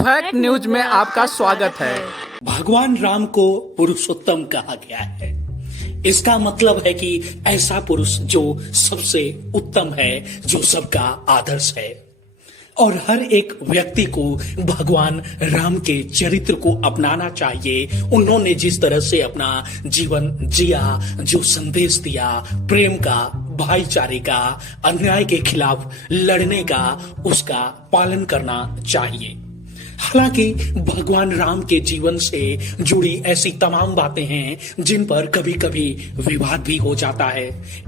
Fact news में आपका स्वागत है। भगवान राम को पुरुषोत्तम कहा गया है। इसका मतलब है कि ऐसा पुरुष जो सबसे उत्तम है, जो सबका आदर्श है और हर एक व्यक्ति को भगवान राम के चरित्र को अपनाना चाहिए। उन्होंने जिस तरह से अपना जीवन जिया, जो संदेश दिया, प्रेम का, भाईचारे का, अन्याय के खिलाफ लड़ने का, उसका पालन करना चाहिए। हालांकि भगवान राम के जीवन से जुड़ी ऐसी तमाम बातें हैं जिन पर कभी कभी विवाद भी हो जाता है।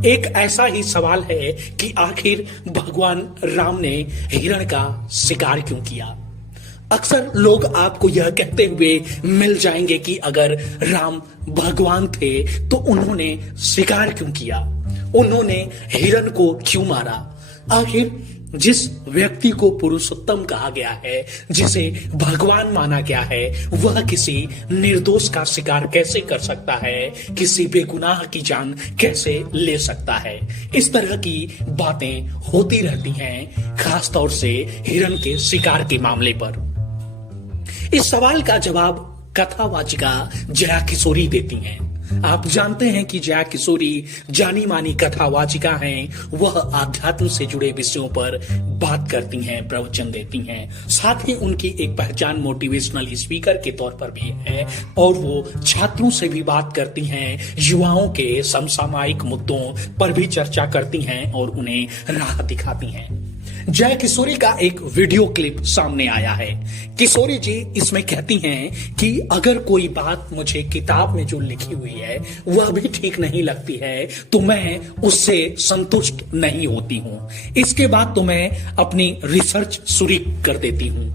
एक ऐसा ही सवाल है कि आखिर भगवान राम ने हिरण का शिकार क्यों किया। अक्सर लोग आपको यह कहते हुए मिल जाएंगे कि अगर राम भगवान थे तो उन्होंने शिकार क्यों किया, उन्होंने हिरण को क्यों मारा। आखिर जिस व्यक्ति को पुरुषोत्तम कहा गया है, जिसे भगवान माना गया है, वह किसी निर्दोष का शिकार कैसे कर सकता है, किसी बेगुनाह की जान कैसे ले सकता है। इस तरह की बातें होती रहती हैं, खासतौर से हिरण के शिकार के मामले पर। इस सवाल का जवाब कथावाचिका जया किशोरी देती हैं। आप जानते हैं कि जया किशोरी जानी मानी कथावाचिका हैं। वह आध्यात्म से जुड़े विषयों पर बात करती हैं, प्रवचन देती हैं। साथ ही उनकी एक पहचान मोटिवेशनल स्पीकर के तौर पर भी है और वो छात्रों से भी बात करती हैं, युवाओं के समसामयिक मुद्दों पर भी चर्चा करती हैं और उन्हें राह दिखाती हैं। जया किशोरी का एक वीडियो क्लिप सामने आया है। किशोरी जी इसमें कहती हैं कि अगर कोई बात मुझे किताब में जो लिखी हुई है वह भी ठीक नहीं लगती है तो मैं उससे संतुष्ट नहीं होती हूं। इसके बाद तो मैं अपनी रिसर्च शुरू कर देती हूं।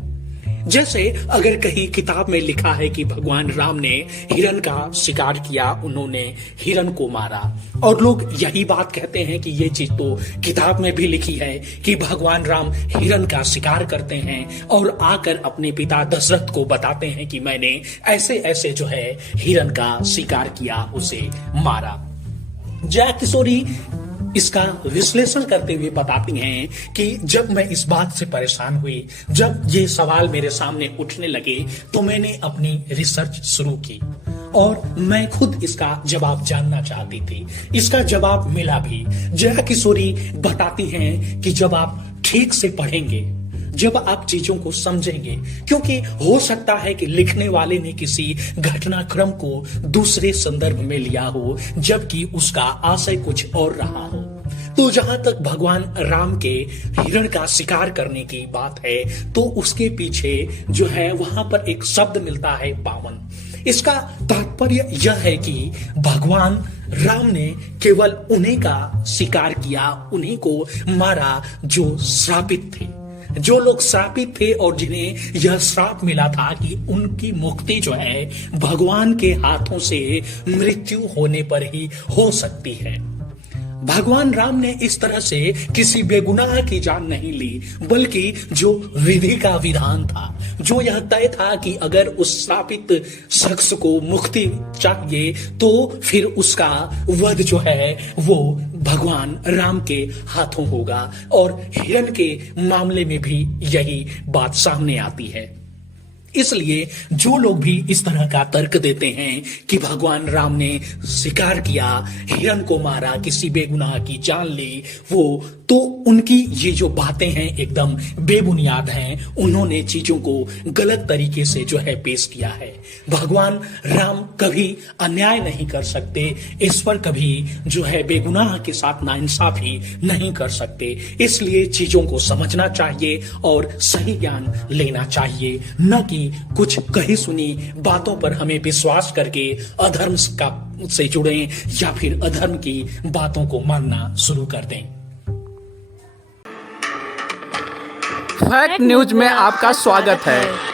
जैसे अगर कहीं किताब में लिखा है कि भगवान राम ने हिरण का शिकार किया, उन्होंने हिरण को मारा, और लोग यही बात कहते हैं कि ये चीज तो किताब में भी लिखी है कि भगवान राम हिरण का शिकार करते हैं और आकर अपने पिता दशरथ को बताते हैं कि मैंने ऐसे ऐसे जो है हिरण का शिकार किया, उसे मारा। जया किशोरी इसका विश्लेषण करते हुए बताती हैं कि जब मैं इस बात से परेशान हुई, जब ये सवाल मेरे सामने उठने लगे तो मैंने अपनी रिसर्च शुरू की और मैं खुद इसका जवाब जानना चाहती थी। इसका जवाब मिला भी। जया किशोरी बताती हैं कि जब आप ठीक से पढ़ेंगे, जब आप चीजों को समझेंगे, क्योंकि हो सकता है कि लिखने वाले ने किसी घटनाक्रम को दूसरे संदर्भ में लिया हो जबकि उसका आशय कुछ और रहा हो। तो जहां तक भगवान राम के हिरण का शिकार करने की बात है तो उसके पीछे जो है वहां पर एक शब्द मिलता है, पावन। इसका तात्पर्य यह है कि भगवान राम ने केवल उन्हीं का शिकार किया, उन्हीं को मारा जो श्रापित थे, जो लोग श्रापित थे और जिन्हें यह श्राप मिला था कि उनकी मुक्ति जो है भगवान के हाथों से मृत्यु होने पर ही हो सकती है। भगवान राम ने इस तरह से किसी बेगुनाह की जान नहीं ली, बल्कि जो विधि का विधान था, जो यह तय था कि अगर उस श्रापित शख्स को मुक्ति चाहिए तो फिर उसका वध जो है वो भगवान राम के हाथों होगा। और हिरण के मामले में भी यही बात सामने आती है। इसलिए जो लोग भी इस तरह का तर्क देते हैं कि भगवान राम ने शिकार किया, हिरण को मारा, किसी बेगुनाह की जान ली, वो तो उनकी ये जो बातें हैं एकदम बेबुनियाद हैं। उन्होंने चीजों को गलत तरीके से जो है पेश किया है। भगवान राम कभी अन्याय नहीं कर सकते, इस पर कभी जो है बेगुनाह के साथ नाइंसाफी नहीं कर सकते। इसलिए चीजों को समझना चाहिए और सही ज्ञान लेना चाहिए, न कि कुछ कही सुनी बातों पर हमें विश्वास करके अधर्म से जुड़ें या फिर अधर्म की बातों को मानना शुरू कर दें। फैक्ट न्यूज में आपका स्वागत है।